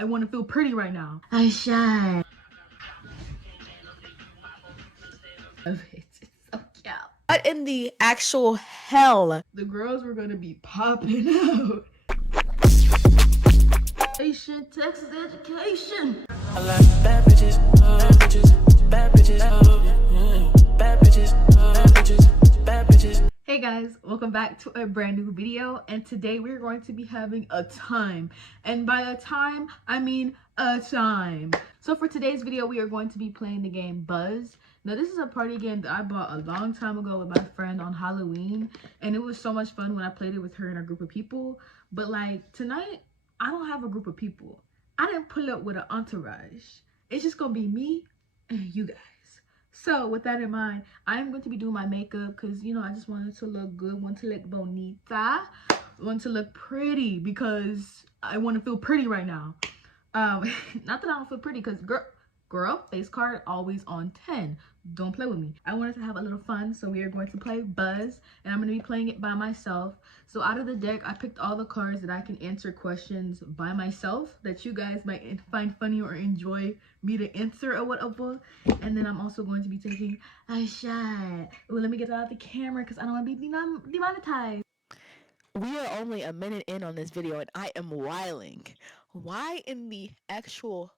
I want to feel pretty right now. I shy. It's so cute. What in the actual hell? The girls were gonna be popping out. Texas education. I like bad bitches, bad bitches, bad bitches, bad bitches, bad bitches, bad bitches. Hey guys, welcome back to a brand new video, and today we're going to be having a time, and by a time I mean a time. So for today's video we are going to be playing the game Buzz. Now this is a party game that I bought a long time ago with my friend on Halloween, and it was so much fun when I played it with her and a group of people. But like tonight I don't have a group of people. I didn't pull up with an entourage. It's just gonna be me and you guys. So with that in mind, I'm going to be doing my makeup because, you know, I just wanted to look good, want to look bonita, want to look pretty because I want to feel pretty right now. Not that I don't feel pretty, because girl, face card always on 10. Don't play with me. I wanted to have a little fun, so we are going to play Buzz, and I'm going to be playing it by myself. So out of the deck, I picked all the cards that I can answer questions by myself that you guys might find funny or enjoy me to answer or whatever. And then I'm also going to be taking a shot. Ooh, let me get that out of the camera because I don't want to be demonetized. We are only a minute in on this video and I am wiling. Why in the actual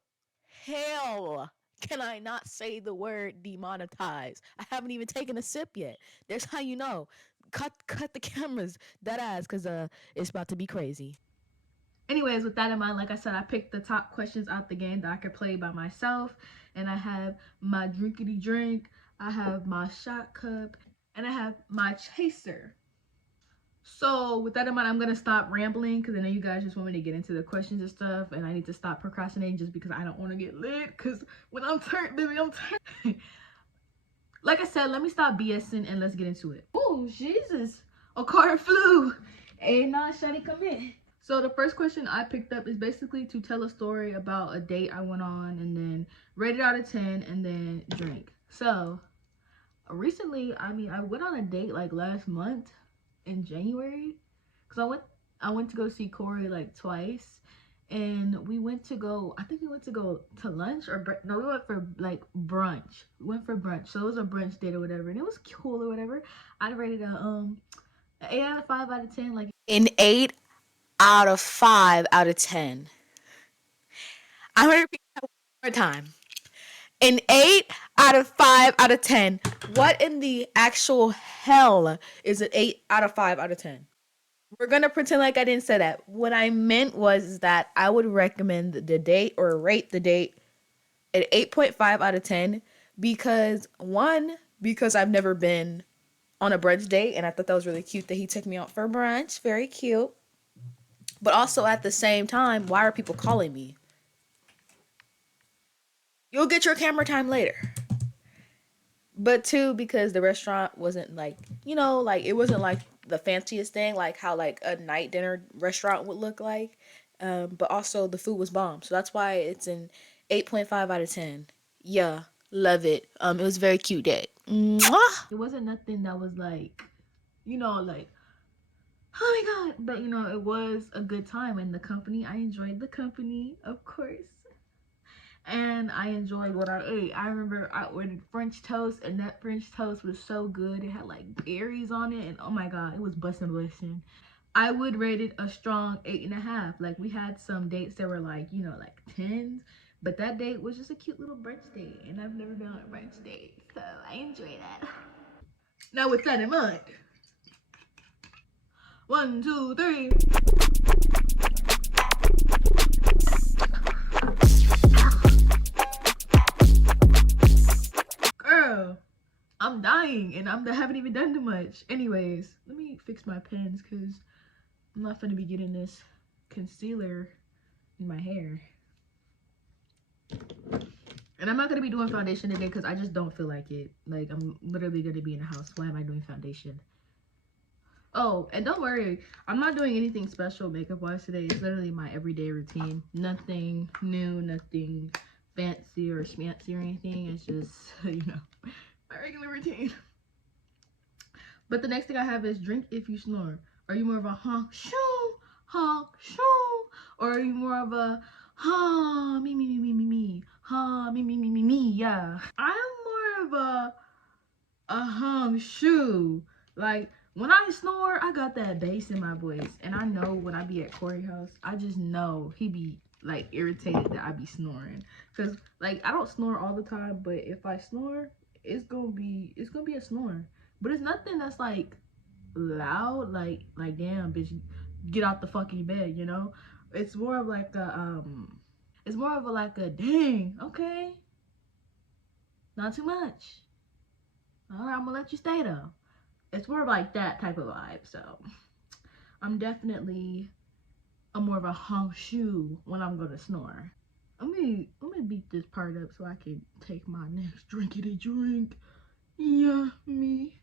hell can I not say the word demonetize? I haven't even taken a sip yet. There's how you know. Cut the cameras, that ass, because it's about to be crazy. Anyways, with that in mind, like I said, I picked the top questions out the game that I could play by myself. And I have my drinkity drink, I have my shot cup, and I have my chaser. So with that in mind, I'm gonna stop rambling because I know you guys just want me to get into the questions and stuff, and I need to stop procrastinating just because I don't want to get lit. Because when I'm turned, baby, I'm turned. Like I said, let me stop BSing and let's get into it. Oh Jesus, a card flew. Hey, nah, shawty, come in. So the first question I picked up is basically to tell a story about a date I went on and then rate it out of 10 and then drink. So recently, I went on a date like last month in January, because I went to go see Corey like twice, and we went to go, I think we went to go to lunch or no, we went for like brunch. We went for brunch, so it was a brunch date or whatever, and it was cool or whatever. I rated an 8 out of 5 out of 10. Like An 8 out of 5 out of 10. I'm gonna repeat that one more time. An 8 out of 5 out of 10. What in the actual hell is an 8 out of 5 out of 10? We're gonna pretend like I didn't say that. What I meant was that I would recommend the date or rate the date at 8.5 out of 10 because I've never been on a brunch date and I thought that was really cute that he took me out for brunch. Very cute. But also at the same time, why are people calling me? You'll get your camera time later. But 2, because the restaurant wasn't like, you know, like it wasn't like the fanciest thing, like how like a night dinner restaurant would look like. But also the food was bomb. So that's why it's an 8.5 out of 10. Yeah, love it. It was a very cute day. Mwah! it wasn't nothing that was like, you know, like, oh my god, but you know, it was a good time, and the company, I enjoyed the company, of course. And I enjoyed what I ate. I remember I ordered French toast, and that French toast was so good. It had like berries on it, and oh my god, it was bussin'. I would rate it a strong 8.5. Like we had some dates that were like, you know, like 10s, but that date was just a cute little brunch date, and I've never been on a brunch date, so I enjoy that. Now with that in mind, 1, 2, 3. Girl, I'm dying and I haven't even done too much. Anyways, let me fix my pens because I'm not gonna be getting this concealer in my hair. And I'm not gonna be doing foundation today because I just don't feel like it. Like I'm literally gonna be in the house. Why am I doing foundation? Oh, and don't worry, I'm not doing anything special makeup wise today. It's literally my everyday routine. Nothing new, nothing fancy or schmancy or anything. It's just, you know, my regular routine. But the next thing I have is drink if you snore. Are you more of a honk shoo, or are you more of a Ha, me. Ha, me, yeah. I'm more of a hung shoe. Like, when I snore, I got that bass in my voice. And I know when I be at Corey house, I just know he be, like, irritated that I be snoring. Because, like, I don't snore all the time, but if I snore, it's gonna be a snore. But it's nothing that's, like, loud. Like, damn, bitch, get out the fucking bed, you know? It's more of like it's more of a, like a, dang, okay. Not too much. All right, I'm gonna let you stay, though. It's more of like that type of vibe. So I'm definitely more of a honk shoe when I'm gonna snore. Let me beat this part up so I can take my next drinkity drink. Yeah, me.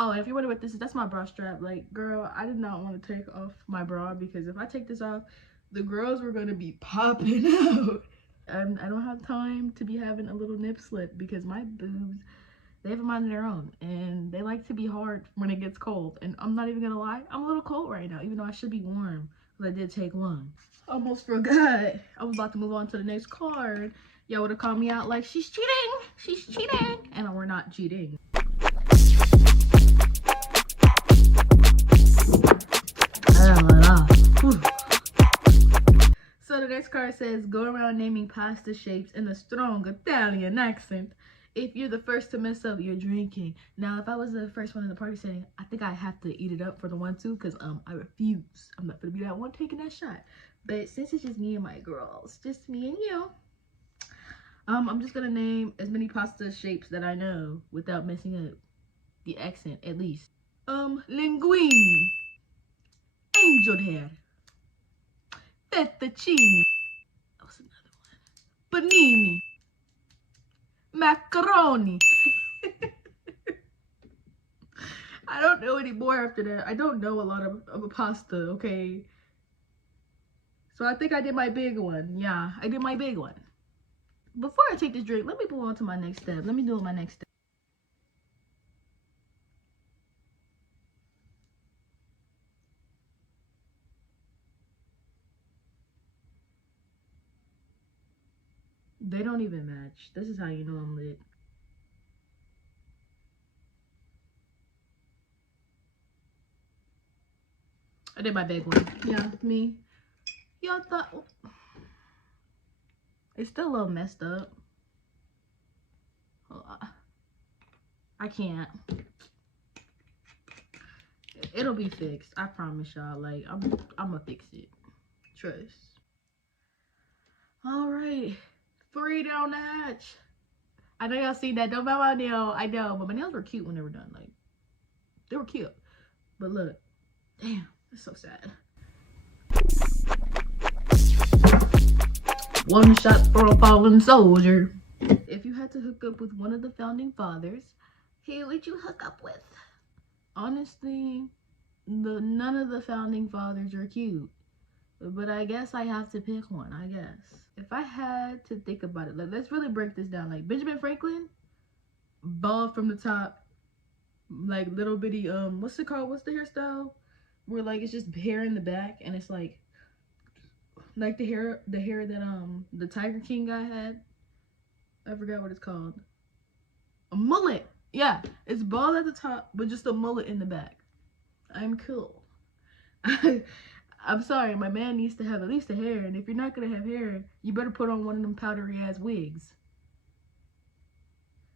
Oh, and if you're wondering what this is, that's my bra strap. Like, girl, I did not want to take off my bra because if I take this off, the girls were gonna be popping out. I don't have time to be having a little nip slip because my boobs, they have a mind of their own and they like to be hard when it gets cold. And I'm not even gonna lie, I'm a little cold right now, even though I should be warm because I did take one. Almost forgot. I was about to move on to the next card. Y'all would have called me out like, she's cheating, and we're not cheating. So the next card says, go around naming pasta shapes in a strong Italian accent. If you're the first to mess up, you're drinking. Now, if I was the first one in the party setting, I think I have to eat it up for the 1-2 because I refuse. I'm not gonna be that one taking that shot. But since it's just me and my girls, just me and you, I'm just gonna name as many pasta shapes that I know without messing up the accent at least. Linguine, angel hair, fettuccine. That was another one. Panini, macaroni. I don't know any more after that. I don't know a lot of a pasta, okay? So I think I did my big one. Yeah, I did my big one. Before I take this drink, let me move on to my next step. Let me do my next step. They don't even match. This is how you know I'm lit. I did my big one. Yeah, me. Y'all thought it's still a little messed up. I can't. It'll be fixed. I promise y'all. Like, I'm gonna fix it. Trust. All right, 3 down the hatch. I know y'all seen that. Don't buy my nail. I know, but my nails were cute when they were done. Like, they were cute. But look, damn, that's so sad. One shot for a fallen soldier. If you had to hook up with one of the founding fathers, who would you hook up with? Honestly, none of the founding fathers are cute. But I guess I have to pick one, I guess. If I had to think about it, like, let's really break this down. Like, Benjamin Franklin, bald from the top, like little bitty, what's it called? What's the hairstyle? Where like it's just hair in the back and it's like the hair that the Tiger King guy had. I forgot what it's called. A mullet. Yeah, it's bald at the top, but just a mullet in the back. I'm cool. I'm sorry, my man needs to have at least a hair, and if you're not gonna have hair, you better put on one of them powdery ass wigs.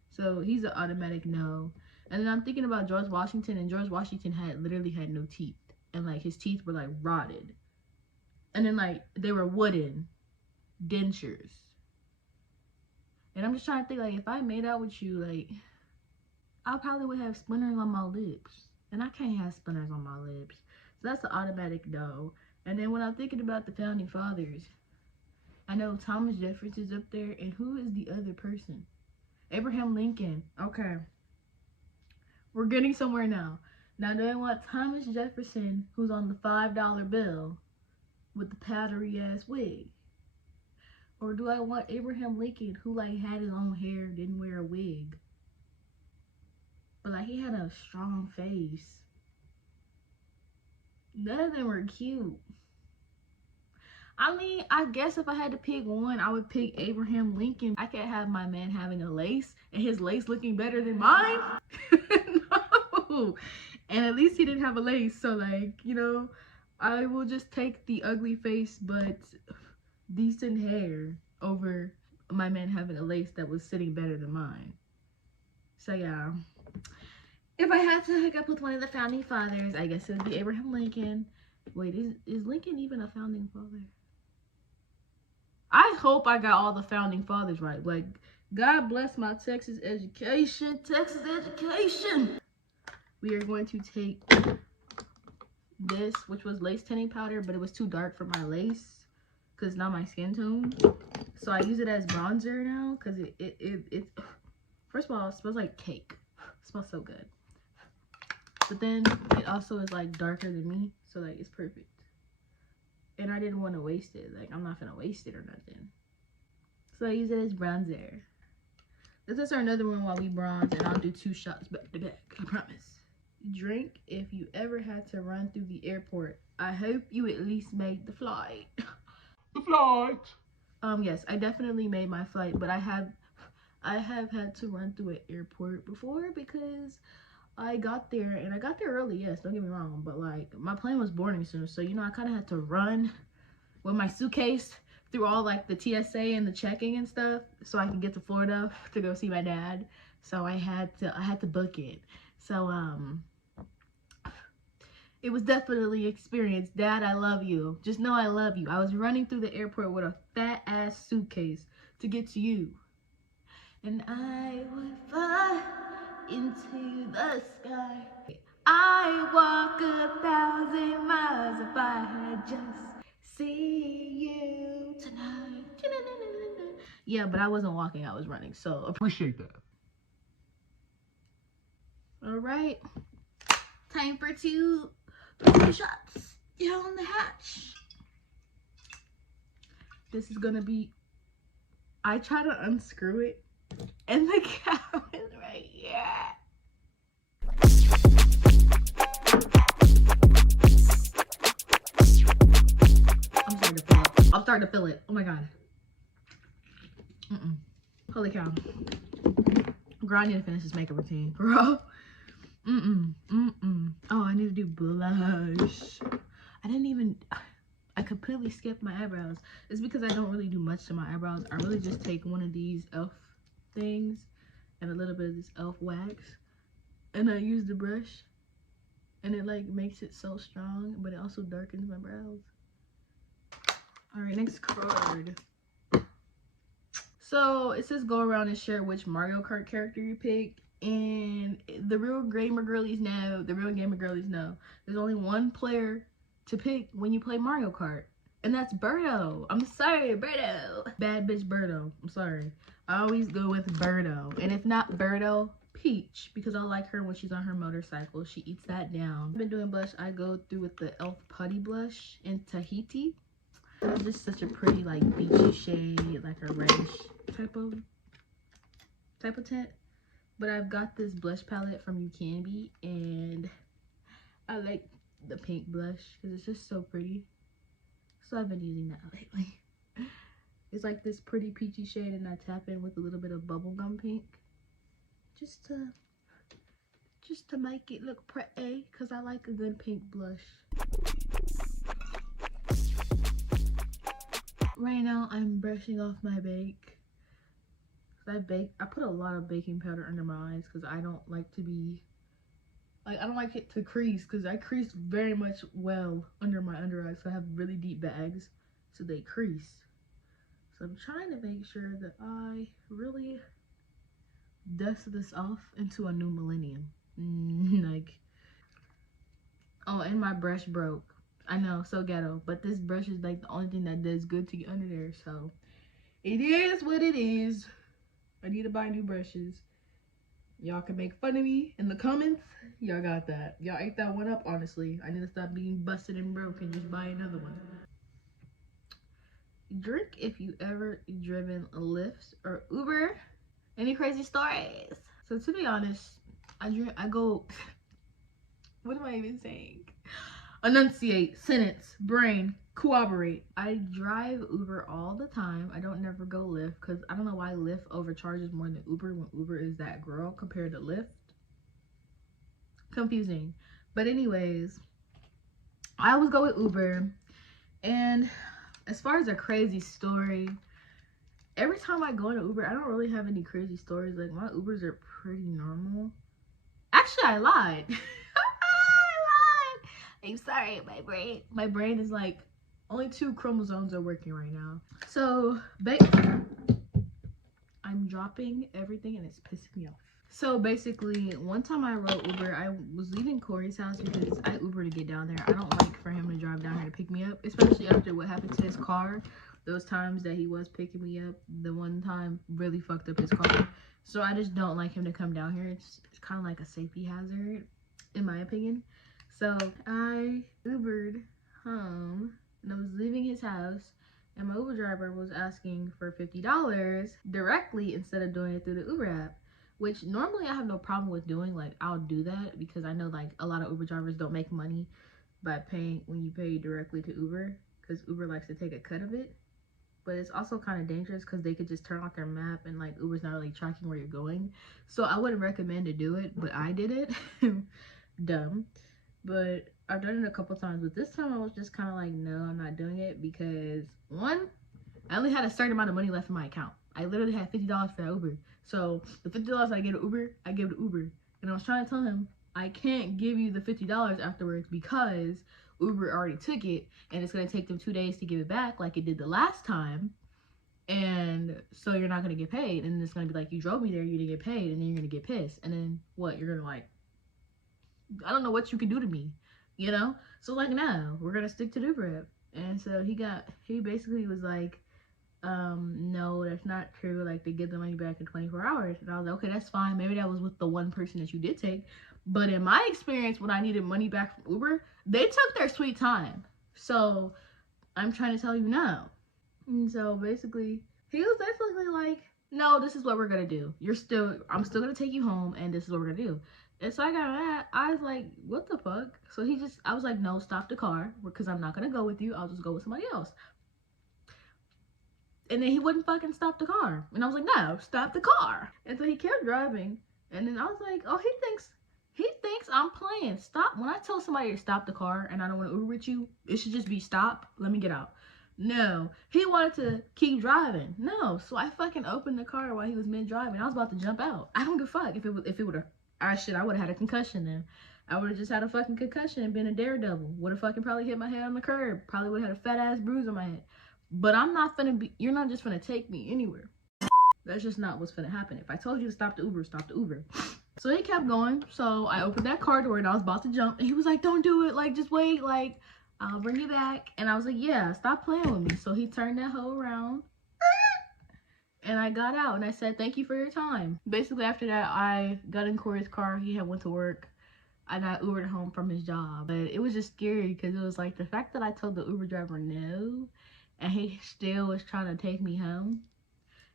So he's an automatic no. And then I'm thinking about George Washington, and George Washington literally had no teeth, and like his teeth were like rotted, and then like they were wooden dentures. And I'm just trying to think, like, if I made out with you, like, I probably would have splinters on my lips, and I can't have splinters on my lips. So that's an automatic no. And then when I'm thinking about the founding fathers, I know Thomas Jefferson's up there, and who is the other person? Abraham Lincoln. Okay. We're getting somewhere now. Now, do I want Thomas Jefferson, who's on the $5 bill, with the powdery ass wig? Or do I want Abraham Lincoln, who like had his own hair, didn't wear a wig, but like he had a strong face? None of them were cute. I mean, I guess if I had to pick one, I would pick Abraham Lincoln. I can't have my man having a lace and his lace looking better than mine. No. And at least he didn't have a lace, so like, you know, I will just take the ugly face but decent hair over my man having a lace that was sitting better than mine. So yeah. If I had to hook up with one of the founding fathers, I guess it would be Abraham Lincoln. Wait, is Lincoln even a founding father? I hope I got all the founding fathers right. Like, God bless my Texas education. Texas education. We are going to take this, which was lace tinting powder, but it was too dark for my lace because it's not my skin tone. So I use it as bronzer now because it first of all, it smells like cake. It smells so good. But then it also is like darker than me, so like it's perfect. And I didn't want to waste it. Like, I'm not gonna waste it or nothing. So I use it as bronzer. This is another one while we bronze, and I'll do 2 shots back to back. I promise. Drink if you ever had to run through the airport. I hope you at least made the flight. The flight. Yes, I definitely made my flight, but I have had to run through an airport before because I got there, and I got there early, yes, don't get me wrong, but like my plane was boarding soon, so you know I kind of had to run with my suitcase through all like the TSA and the checking and stuff so I could get to Florida to go see my dad. So I had to book it. So it was definitely experience. Dad, I love you. Just know I love you. I was running through the airport with a fat ass suitcase to get to you. And I would fly into the sky. I walk 1,000 miles if I had just see you tonight. Yeah, but I wasn't walking, I was running, so Appreciate that. all right. Time for 2 shots down the hatch. This is gonna be, I try to unscrew it and the cow is right here. I'm starting to feel it. Oh my god. Holy cow. Girl, I need to finish this makeup routine. Girl. Oh, I need to do blush. I completely skipped my eyebrows. It's because I don't really do much to my eyebrows. I really just take one of these e.l.f. things and a little bit of this e.l.f. wax. And I use the brush. And it like makes it so strong, but it also darkens my brows. Alright, next card. So it says go around and share which Mario Kart character you picked. And the real gamer girlies know, there's only one player to pick when you play Mario Kart. And that's Birdo. I'm sorry, Birdo. Bad bitch Birdo. I'm sorry. I always go with Birdo. And if not Birdo, Peach. Because I like her when she's on her motorcycle. She eats that down. I've been doing blush. I go through with the e.l.f. Putty Blush in Tahiti. It's just such a pretty like beachy shade, like a reddish type of tint. But I've got this blush palette from You Can Be, and I like the pink blush because it's just so pretty. So I've been using that lately. It's like this pretty peachy shade, and I tap in with a little bit of bubblegum pink, just to make it look pretty, because I like a good pink blush. Right now, I'm brushing off my bake. I put a lot of baking powder under my eyes because I don't like to be, like, I don't like it to crease because I crease very much well under my under eyes. So I have really deep bags, so they crease. So I'm trying to make sure that I really dust this off into a new millennium. Like, oh, and my brush broke. I know, so ghetto, but this brush is like the only thing that does good to get under there, so it is what it is. I need to buy new brushes. Y'all can make fun of me in the comments. Y'all got that. Y'all ate that one up, honestly. I need to stop being busted and broke and just buy another one. Drink if you ever driven a Lyft or Uber. Any crazy stories? So to be honest, I go, what am I even saying? enunciate, sentence, brain, cooperate. I drive Uber all the time. I don't never go Lyft because I don't know why Lyft overcharges more than Uber when Uber is that girl compared to Lyft. Confusing. But anyways, I always go with Uber. And as far as a crazy story, every time I go into Uber, I don't really have any crazy stories. Like, my Ubers are pretty normal. Actually, I lied. I lied. I'm sorry, my brain is like, only 2 chromosomes are working right now. So, I'm dropping everything and it's pissing me off. So basically, one time I rode Uber, I was leaving Corey's house because I Uber to get down there. I don't like for him to drive down here to pick me up, especially after what happened to his car. Those times that he was picking me up, the one time really fucked up his car. So I just don't like him to come down here. It's kind of like a safety hazard, in my opinion. So I Ubered home and I was leaving his house. And my Uber driver was asking for $50 directly instead of doing it through the Uber app. Which normally I have no problem with doing. Like, I'll do that because I know like a lot of Uber drivers don't make money by paying when you pay directly to Uber, because Uber likes to take a cut of it. But it's also kind of dangerous because they could just turn off their map and like Uber's not really tracking where you're going. So I wouldn't recommend to do it, but I did it. Dumb. But I've done it a couple times, but this time I was just kind of like, no, I'm not doing it because one, I only had a certain amount of money left in my account. I literally had $50 for Uber. So the $50 I gave to Uber, I gave to Uber. And I was trying to tell him, I can't give you the $50 afterwards because Uber already took it and it's going to take them 2 days to give it back like it did the last time. And so you're not going to get paid. And it's going to be like, you drove me there, you didn't get paid, and then you're going to get pissed. And then what? You're going to like, I don't know what you can do to me, you know? So like, no, we're going to stick to the Uber app. And so he basically was like, no, that's not true. Like, they get the money back in 24 hours. And I was like, okay, that's fine. Maybe that was with the one person that you did take. But in my experience, when I needed money back from Uber, they took their sweet time. So I'm trying to tell you no. And so basically, he was basically like, no, this is what we're gonna do. I'm still gonna take you home, and this is what we're gonna do. And so I got mad. I was like, what the fuck? So I was like, no, stop the car, because I'm not gonna go with you. I'll just go with somebody else. And then he wouldn't fucking stop the car. And I was like, no, stop the car. And so he kept driving. And then I was like, oh, he thinks I'm playing. Stop. When I tell somebody to stop the car and I don't want to Uber with you, it should just be stop. Let me get out. No. He wanted to keep driving. No. So I fucking opened the car while he was mid-driving. I was about to jump out. I don't give a fuck. If it would have, I would have had a concussion then. I would have just had a fucking concussion and been a daredevil. Would have fucking probably hit my head on the curb. Probably would have had a fat ass bruise on my head. But you're not just gonna take me anywhere. That's just not what's gonna happen. If I told you to stop the Uber, stop the Uber. So he kept going. So I opened that car door and I was about to jump. And he was like, don't do it. Like, just wait. Like, I'll bring you back. And I was like, yeah, stop playing with me. So he turned that hoe around. And I got out and I said, thank you for your time. Basically, after that, I got in Corey's car. He had went to work. And I Ubered home from his job. But it was just scary because it was like the fact that I told the Uber driver no. And he still was trying to take me home.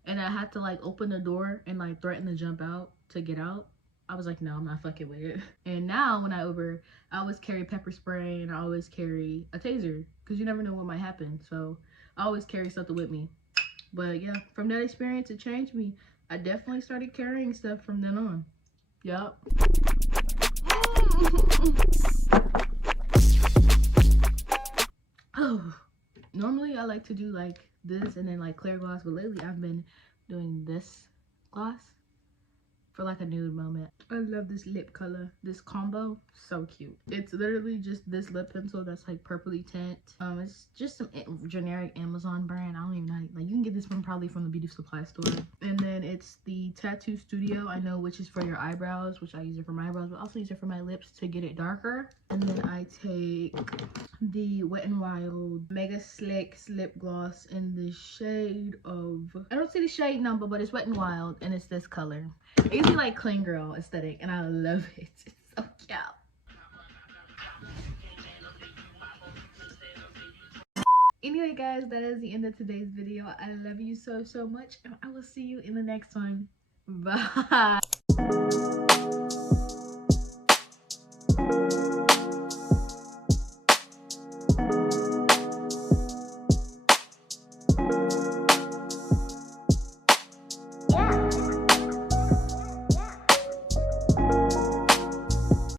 And I had to like open the door and like threaten to jump out to get out. I was like, no, I'm not fucking with it. And now when I Uber, I always carry pepper spray and I always carry a taser. Because you never know what might happen. So I always carry something with me. But yeah, from that experience, it changed me. I definitely started carrying stuff from then on. Yup. Oh. Normally I like to do like this and then like clear gloss, but lately I've been doing this gloss for like a nude moment. I love this lip color, this combo, so cute. It's literally just this lip pencil that's like purpley tint. It's just some generic Amazon brand. I don't even know, like you can get this one probably from the beauty supply store. And then it's the Tattoo Studio, I know, which is for your eyebrows, which I use it for my eyebrows, but also use it for my lips to get it darker. And then I take the Wet n Wild Mega Slick Lip Gloss in the shade of, I don't see the shade number, but it's Wet n Wild and it's this color. It gives me like clean girl aesthetic and I love it. It's so cute. Anyway guys, that is the end of today's video. I love you so much and I will see you in the next one. Bye.